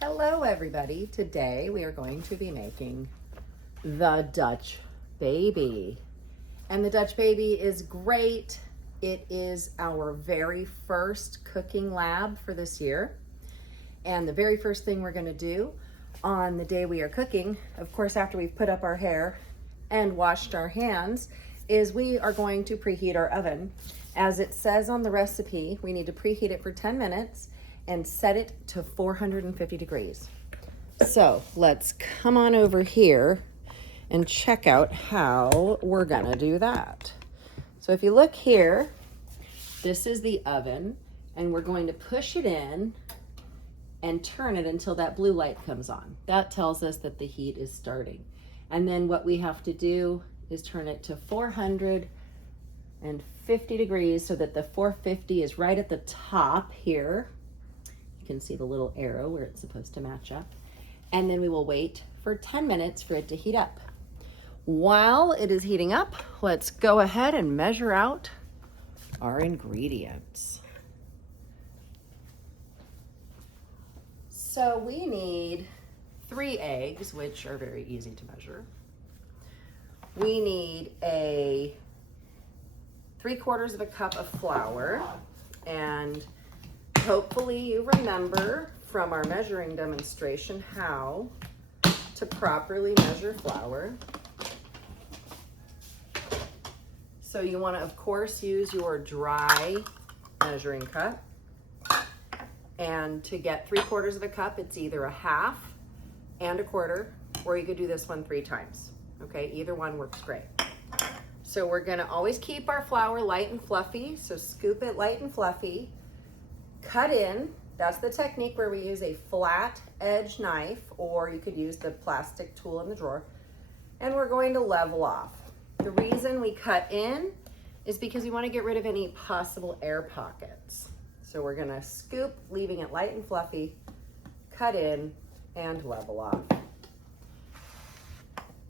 Hello everybody. Today we are going to be making the Dutch baby. And the Dutch baby is great. It is our very first cooking lab for this year. And the very first thing we're going to do on the day we are cooking, of course after we've put up our hair and washed our hands, is we are going to preheat our oven. As it says on the recipe, we need to preheat it for 10 minutes and set it to 450 degrees. So let's come on over here and check out how we're gonna do that. So if you look here, this is the oven, and we're going to push it in and turn it until that blue light comes on. That tells us that the heat is starting. And then what we have to do is turn it to 450 degrees so that the 450 is right at the top here. You can see the little arrow where it's supposed to match up. And then we will wait for 10 minutes for it to heat up. While it is heating up, let's go ahead and measure out our ingredients. So we need 3 eggs, which are very easy to measure. We need a 3/4 cup of flour, and hopefully you remember from our measuring demonstration how to properly measure flour. So you want to, of course, use your dry measuring cup. And to get 3/4 cup, it's either a half and a quarter, or you could do this one 3 times. Okay, either one works great. So we're gonna always keep our flour light and fluffy. So scoop it light and fluffy, cut in. That's the technique where we use a flat edge knife, or you could use the plastic tool in the drawer. And we're going to level off. The reason we cut in is because we want to get rid of any possible air pockets. So we're gonna scoop, leaving it light and fluffy, cut in, and level off.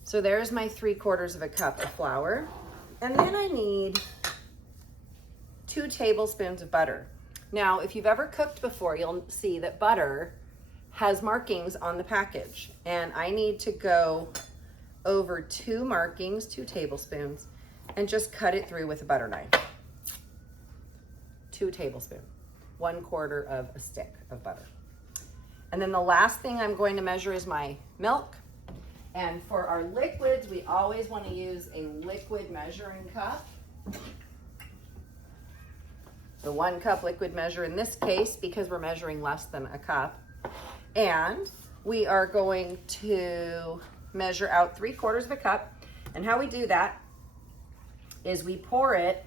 So there's my 3/4 cup of flour. And then I need 2 tablespoons of butter. Now, if you've ever cooked before, you'll see that butter has markings on the package. And I need to go over 2 markings, 2 tablespoons, and just cut it through with a butter knife. 2 tablespoons, 1/4 of a stick of butter. And then the last thing I'm going to measure is my milk. And for our liquids, we always want to use a liquid measuring cup. The 1 cup liquid measure in this case, because we're measuring less than a cup. And we are going to measure out 3/4 cup. And how we do that is we pour it,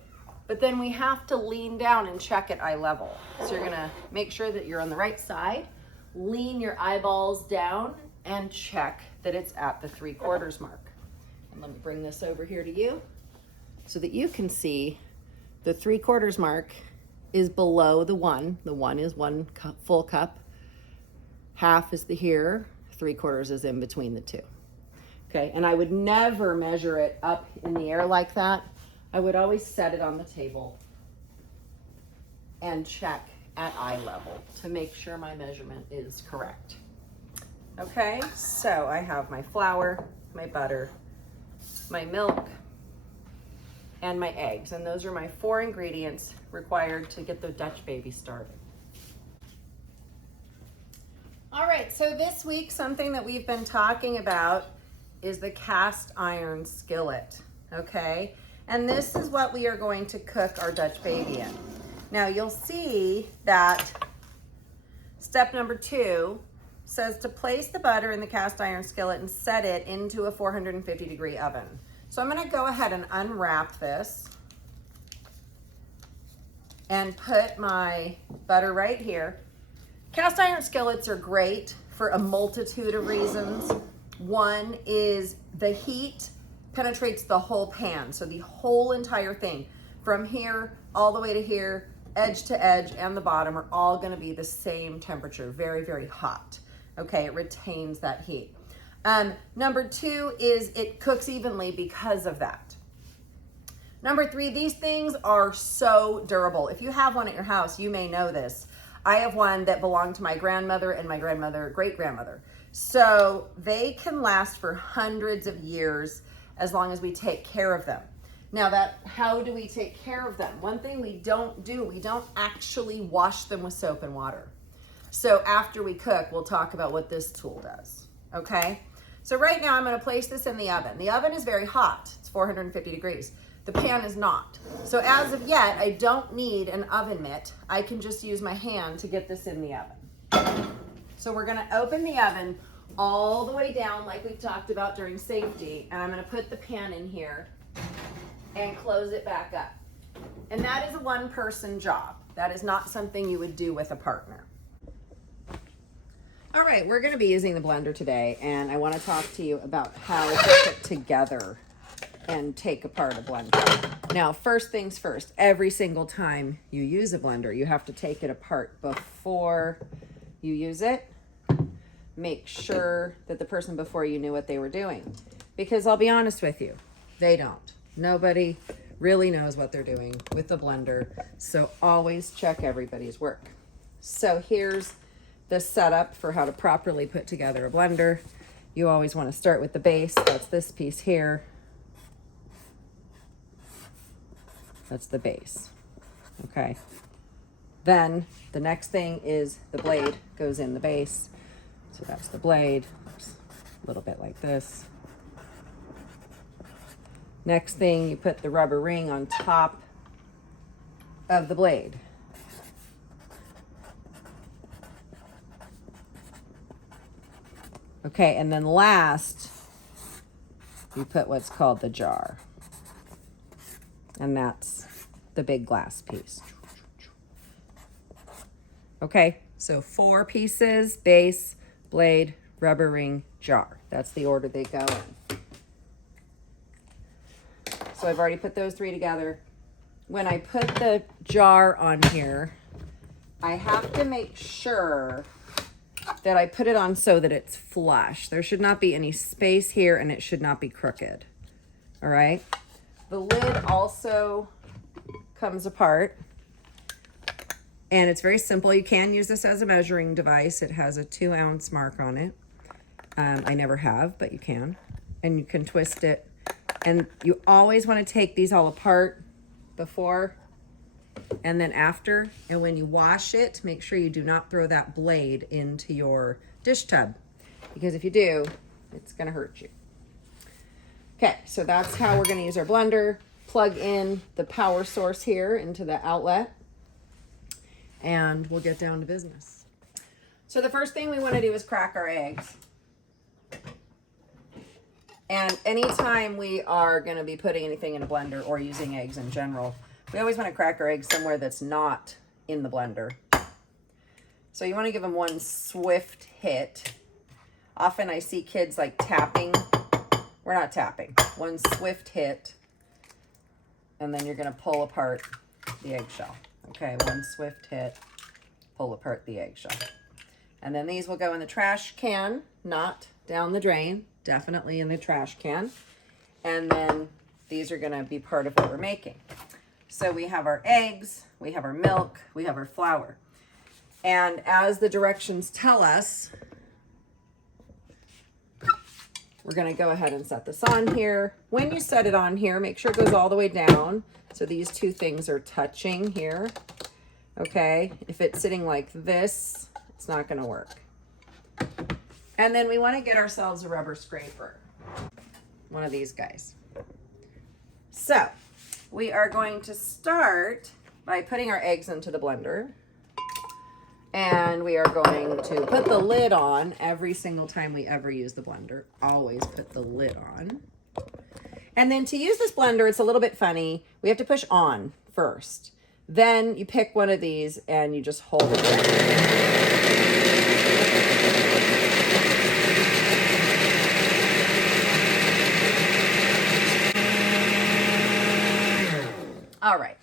but then we have to lean down and check at eye level. So you're gonna make sure that you're on the right side, lean your eyeballs down, and check that it's at the 3/4 mark. And let me bring this over here to you so that you can see the 3/4 mark is below the 1. The 1 is 1 cup, full cup. Half is the here, 3/4 is in between the 2. Okay, and I would never measure it up in the air like that. I would always set it on the table and check at eye level to make sure my measurement is correct. Okay, so I have my flour, my butter, my milk, and my eggs. And those are my 4 ingredients required to get the Dutch baby started. All right, so this week, something that we've been talking about is the cast iron skillet, okay? And this is what we are going to cook our Dutch baby in. Now you'll see that step number 2 says to place the butter in the cast iron skillet and set it into a 450 degree oven. So I'm gonna go ahead and unwrap this and put my butter right here. Cast iron skillets are great for a multitude of reasons. One is the heat penetrates the whole pan. So the whole entire thing from here all the way to here, edge to edge, and the bottom are all gonna be the same temperature, very, very hot. Okay, it retains that heat. Number 2 is it cooks evenly because of that. Number 3, these things are so durable. If you have one at your house, you may know this. I have one that belonged to my grandmother and my great-grandmother. So they can last for hundreds of years as long as we take care of them. Now how do we take care of them? One thing we don't do, we don't actually wash them with soap and water. So after we cook, we'll talk about what this tool does, okay? So right now I'm gonna place this in the oven. The oven is very hot, it's 450 degrees. The pan is not. So as of yet, I don't need an oven mitt. I can just use my hand to get this in the oven. So we're gonna open the oven all the way down like we've talked about during safety, and I'm gonna put the pan in here and close it back up. And that is a one-person job. That is not something you would do with a partner. All right, we're gonna be using the blender today, and I wanna talk to you about how to put together and take apart a blender. Now, first things first, every single time you use a blender, you have to take it apart before you use it. Make sure that the person before you knew what they were doing. Because I'll be honest with you, they don't. Nobody really knows what they're doing with the blender, so always check everybody's work. So here's the setup for how to properly put together a blender. You always want to start with the base. That's this piece here. That's the base, okay? Then the next thing is the blade goes in the base. So that's the blade, looks a little bit like this. Next thing, you put the rubber ring on top of the blade. Okay, and then last, you put what's called the jar. And that's the big glass piece. Okay, so 4 pieces, base, blade, rubber ring, jar. That's the order they go in. So I've already put those 3 together. When I put the jar on here, I have to make sure that I put it on so that it's flush. There should not be any space here, and it should not be crooked. All right? The lid also comes apart, and it's very simple. You can use this as a measuring device. It has a 2-ounce mark on it. I never have, but you can. And you can twist it. And you always want to take these all apart before and then after. And when you wash it, make sure you do not throw that blade into your dish tub, because if you do, it's going to hurt you. Okay, so that's how we're going to use our blender. Plug in the power source here into the outlet, and we'll get down to business. So the first thing we want to do is crack our eggs. And anytime we are going to be putting anything in a blender or using eggs in general, we always want to crack our eggs somewhere that's not in the blender. So you want to give them one swift hit. Often I see kids like tapping. We're not tapping. One swift hit, and then you're going to pull apart the eggshell. Okay, one swift hit, pull apart the eggshell. And then these will go in the trash can, not down the drain, definitely in the trash can. And then these are going to be part of what we're making. So we have our eggs, we have our milk, we have our flour. And as the directions tell us, we're going to go ahead and set this on here. When you set it on here, make sure it goes all the way down. So these 2 things are touching here. Okay, if it's sitting like this, it's not going to work. And then we want to get ourselves a rubber scraper, one of these guys. So we are going to start by putting our eggs into the blender. And we are going to put the lid on every single time we ever use the blender. Always put the lid on. And then to use this blender, it's a little bit funny. We have to push on first. Then you pick one of these and you just hold it down. All right.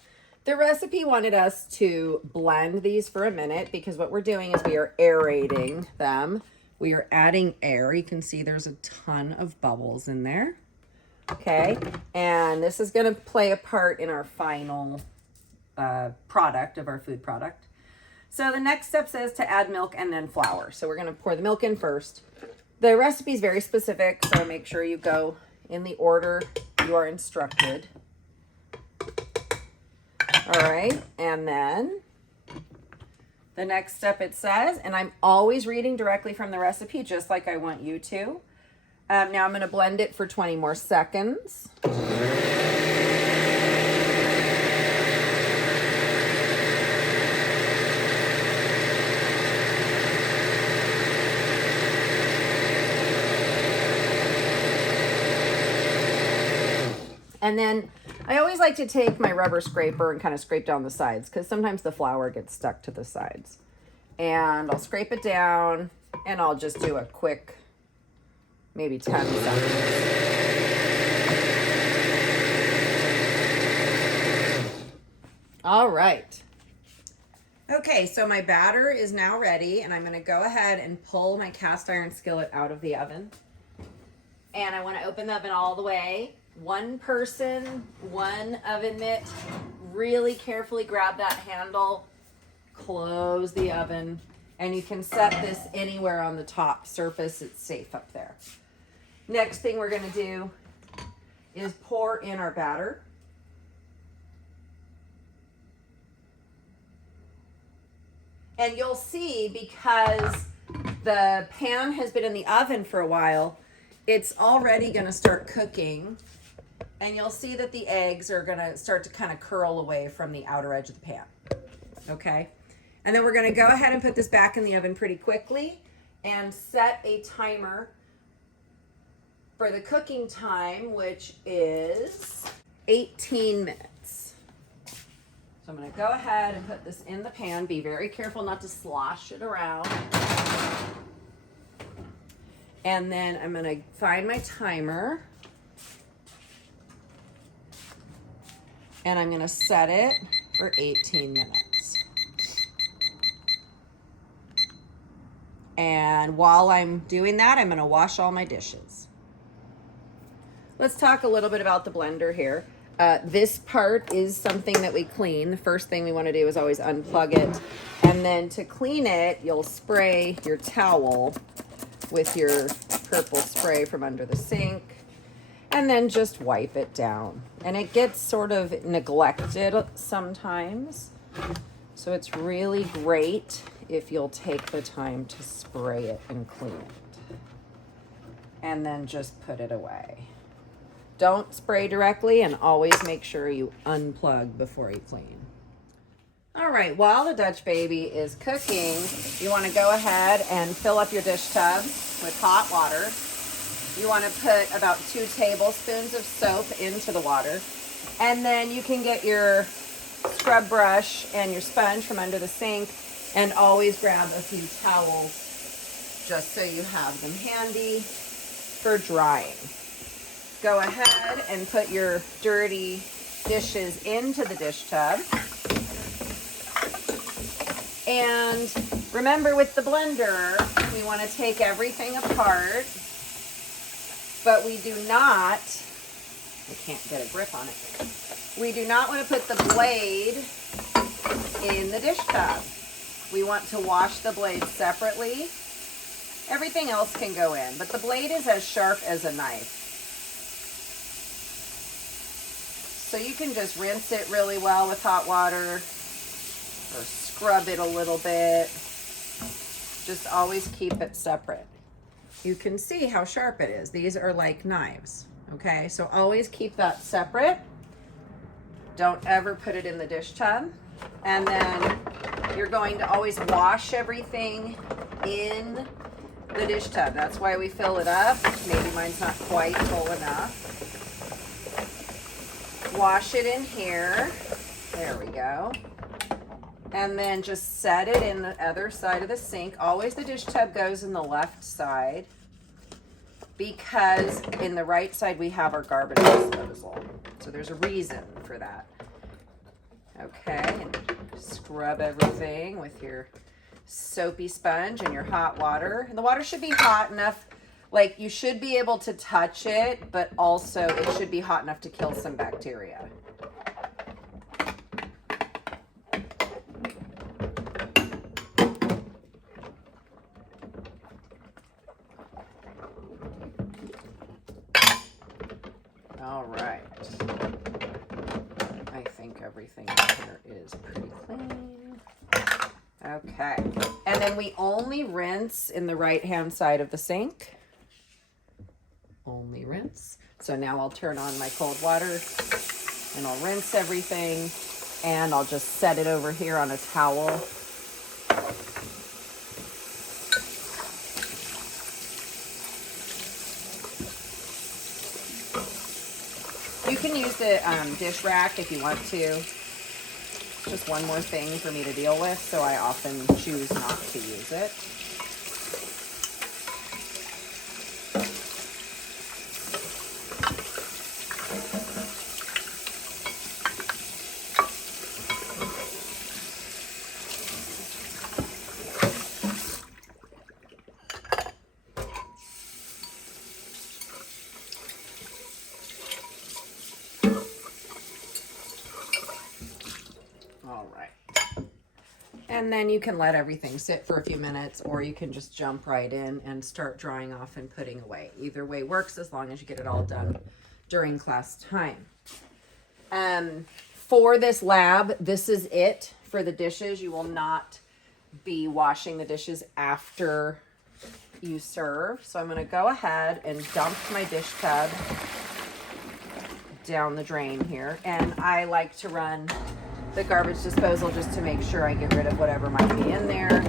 The recipe wanted us to blend these for a minute because what we're doing is we are aerating them. We are adding air. You can see there's a ton of bubbles in there. Okay. And this is going to play a part in our final product of our food product. So the next step says to add milk and then flour. So we're going to pour the milk in first. The recipe is very specific, so make sure you go in the order you are instructed. All right, and then the next step it says, and I'm always reading directly from the recipe, just like I want you to. Now I'm going to blend it for 20 more seconds. And then I always like to take my rubber scraper and kind of scrape down the sides because sometimes the flour gets stuck to the sides. And I'll scrape it down and I'll just do a quick, maybe 10 seconds. All right. Okay, so my batter is now ready and I'm going to go ahead and pull my cast iron skillet out of the oven. And I want to open the oven all the way. One person, one oven mitt. Really carefully grab that handle, close the oven, and you can set this anywhere on the top surface. It's safe up there. Next thing we're going to do is pour in our batter. And you'll see, because the pan has been in the oven for a while, it's already going to start cooking. And you'll see that the eggs are going to start to kind of curl away from the outer edge of the pan. Okay? And then we're going to go ahead and put this back in the oven pretty quickly and set a timer for the cooking time, which is 18 minutes. So I'm going to go ahead and put this in the pan. Be very careful not to slosh it around. And then I'm going to find my timer. And I'm going to set it for 18 minutes. And while I'm doing that, I'm going to wash all my dishes. Let's talk a little bit about the blender here. This part is something that we clean. The first thing we want to do is always unplug it. And then to clean it, you'll spray your towel with your purple spray from under the sink. And then just wipe it down. And it gets sort of neglected sometimes. So it's really great if you'll take the time to spray it and clean it. And then just put it away. Don't spray directly, and always make sure you unplug before you clean. All right, while the Dutch baby is cooking, you want to go ahead and fill up your dish tub with hot water. You want to put about 2 tablespoons of soap into the water. And then you can get your scrub brush and your sponge from under the sink, and always grab a few towels just so you have them handy for drying. Go ahead and put your dirty dishes into the dish tub. And remember, with the blender, we want to take everything apart. But we do not, I can't get a grip on it. We do not want to put the blade in the dish tub. We want to wash the blade separately. Everything else can go in, but the blade is as sharp as a knife. So you can just rinse it really well with hot water or scrub it a little bit. Just always keep it separate. You can see how sharp it is. These are like knives, okay? So always keep that separate. Don't ever put it in the dish tub. And then you're going to always wash everything in the dish tub. That's why we fill it up. Maybe mine's not quite full enough. Wash it in here. There we go. And then just set it in the other side of the sink. Always the dish tub goes in the left side, because in the right side we have our garbage disposal. So there's a reason for that. Okay, and scrub everything with your soapy sponge and your hot water. And the water should be hot enough, like you should be able to touch it, but also it should be hot enough to kill some bacteria. All right. I think everything here is pretty clean. Okay. And then we only rinse in the right-hand side of the sink. Only rinse. So now I'll turn on my cold water and I'll rinse everything, and I'll just set it over here on a towel. You can use the dish rack if you want to. Just one more thing for me to deal with, so I often choose not to use it. All right. And then you can let everything sit for a few minutes, or you can just jump right in and start drying off and putting away. Either way works, as long as you get it all done during class time. For this lab, this is it for the dishes. You will not be washing the dishes after you serve. So I'm going to go ahead and dump my dish tub down the drain here. And I like to run the garbage disposal just to make sure I get rid of whatever might be in there.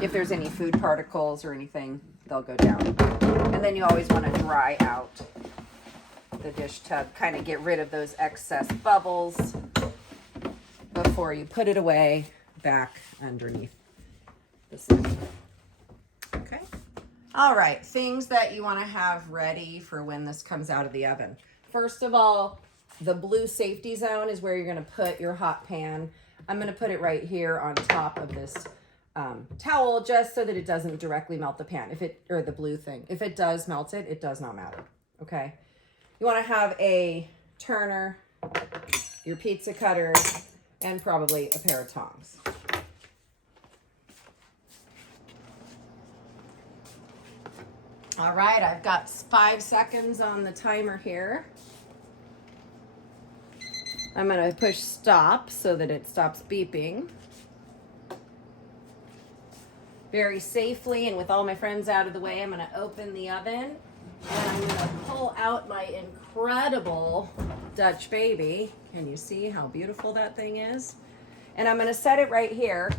If there's any food particles or anything, they'll go down. And then you always want to dry out the dish tub, kind of get rid of those excess bubbles before you put it away back underneath the sink. Okay. All right, things that you want to have ready for when this comes out of the oven. First of all, the blue safety zone is where you're going to put your hot pan. I'm going to put it right here on top of this towel, just so that it doesn't directly melt the pan. Or the blue thing. If it does melt it, it does not matter. Okay. You want to have a turner, your pizza cutter, and probably a pair of tongs. All right, I've got 5 seconds on the timer here. I'm going to push stop so that it stops beeping. Very safely and with all my friends out of the way, I'm going to open the oven and I'm going to pull out my incredible Dutch Baby. Can you see how beautiful that thing is? And I'm going to set it right here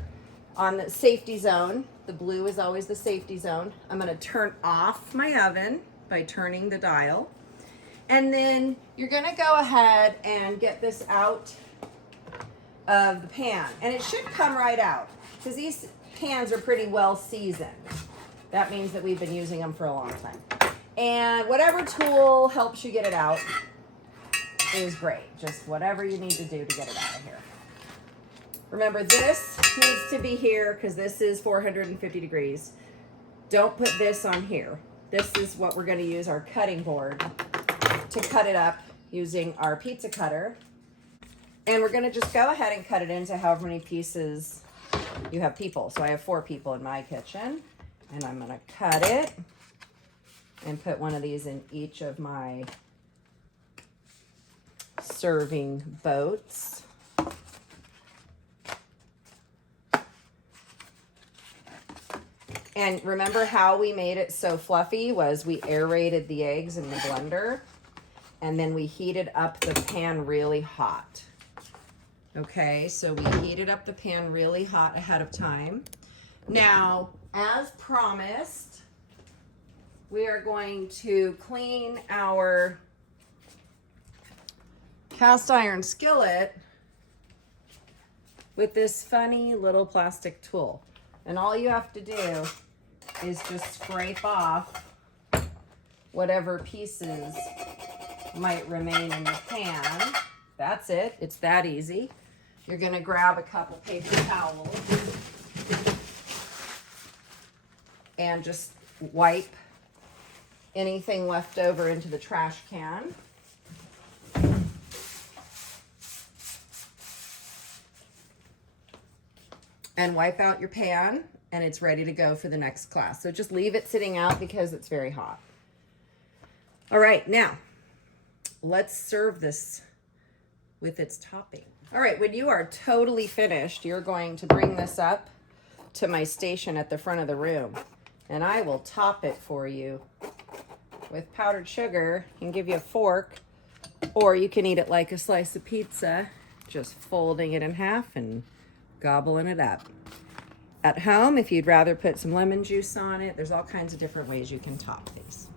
on the safety zone. The blue is always the safety zone. I'm going to turn off my oven by turning the dial. And then you're going to go ahead and get this out of the pan. And it should come right out because these pans are pretty well seasoned. That means that we've been using them for a long time. And whatever tool helps you get it out is great. Just whatever you need to do to get it out of here. Remember, this needs to be here because this is 450 degrees. Don't put this on here. This is what we're going to use our cutting board to cut it up using our pizza cutter. And we're going to just go ahead and cut it into however many pieces you have people. So I have 4 people in my kitchen. And I'm going to cut it and put one of these in each of my serving boats. And remember how we made it so fluffy was we aerated the eggs in the blender and then we heated up the pan really hot. Okay, so we heated up the pan really hot ahead of time. Now, as promised, we are going to clean our cast iron skillet with this funny little plastic tool. And all you have to do is just scrape off whatever pieces might remain in the pan. That's it. It's that easy. You're going to grab a couple paper towels and just wipe anything left over into the trash can. And wipe out your pan, and it's ready to go for the next class. So just leave it sitting out because it's very hot. All right, now let's serve this with its topping. All right, when you are totally finished, you're going to bring this up to my station at the front of the room, and I will top it for you with powdered sugar and give you a fork, or you can eat it like a slice of pizza, just folding it in half and gobbling it up. At home, if you'd rather put some lemon juice on it, there's all kinds of different ways you can top these.